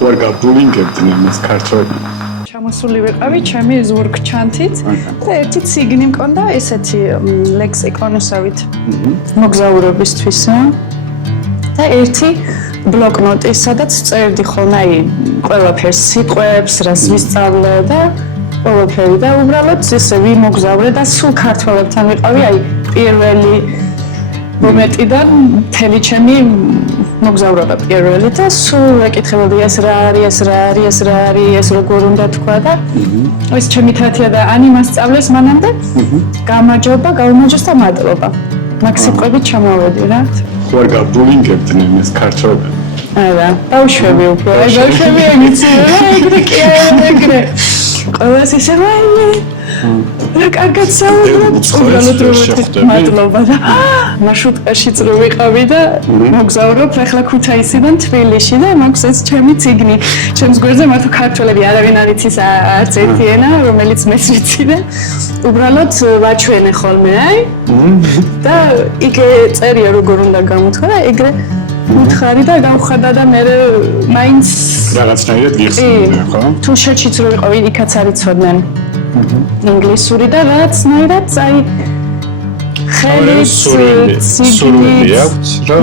ხوار გაბრუნგებდნენ ეს ქართველი. ჩამოსული ვიყავი ჩემი ზურგჩანთით და ერთი ციგნი მქონდა ესეთი ლექსიკონოსავით მოგზაურობისთვისა და ერთი ბლოკნოტი, სადაც წერდი ხოლმე აი ყველაფერს, სიტყვებს, რას ვისწავლე და ყველაფერი და უბრალოდ ესე ვიმოგზავრე და სულ ქართველებთან ვიყავი, აი პირველი მომენტიდან მთელი ჩემი მოგზაურობა პირველი და სულ ეკითხებოდი ეს რა არის, ეს როგორ უნდა თქვა და ეს ჩემი თათია და ანი მასწავლეს მანამდე. გამარჯობა და მადლობა. მაგ სიტყვებით ჩამოვედი რა. ხوار გაბრუნგებდნენ ეს ქართველი. არა, ბავშვები უფრო, ბავშვები ეგრე, ეგრე. ყველას ისე ვაიმე. რა კარგად საუბრობთ, უბრალოდ მადლობა და მარშრუტკაშიც რო ვიყავი და მოგზაურობ ახლა ქუთაისიდან თბილისში და მაქვს ეს ჩემი ციგნი. ჩემს გვერდზე მართლა ქართველები არავინ არ იცის არც ერთი ენა, რომელიც მეც ვიცი და უბრალოდ ვაჩვენე ხოლმე აი და იქ წერია როგორ უნდა გამოთქვა და ეგრე უთხარი და გავხადა და მე მაინც რაღაცნაირად გიხსნა ხო? თუშეთშიც რო ვიყავი, იქაც არ იცოდნენ ინგლისური და რაღაცნაირად აი ხელით ციგნით აქვს რა